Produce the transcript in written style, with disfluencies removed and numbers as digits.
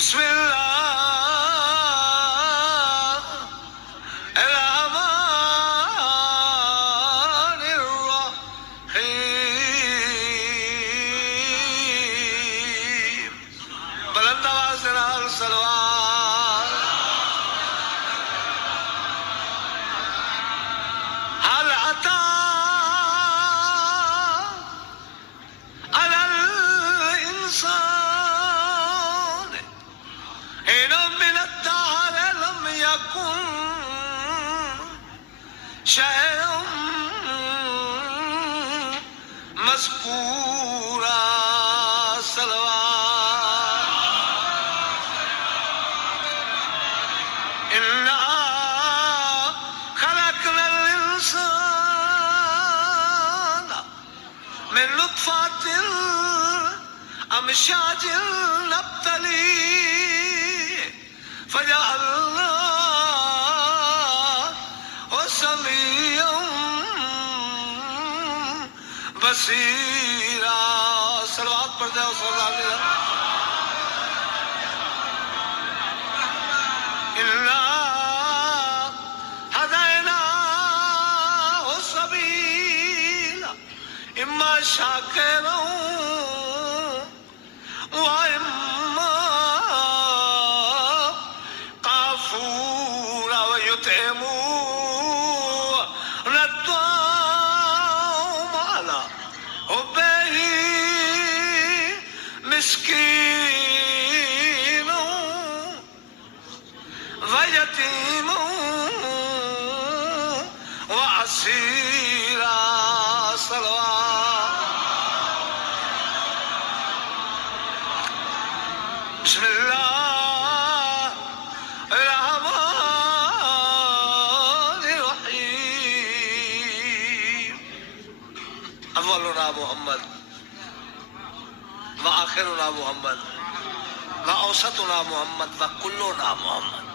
بسم الله الرحمن الرحيم بلند آواز سے نال صلوات هل أتى على الإنسان حين من الدهر لم يكن شيئا مذكورا صلوات إنا خلقنا الإنسان من نطفة أمشاج نبتليه فجعلناه سميعا بصيرا صلوات پڑھ جاؤ صلی اللہ علیہ وسلم إنا هديناه السبيل إما شاكرا وإما كفورا ويطعمون الطعام على حبه مسكينا ويتيما وأسيرا صلوات بسم الله الرحمن الرحيم أولنا محمد وآخرنا محمد وأوسطنا محمد وكلنا محمد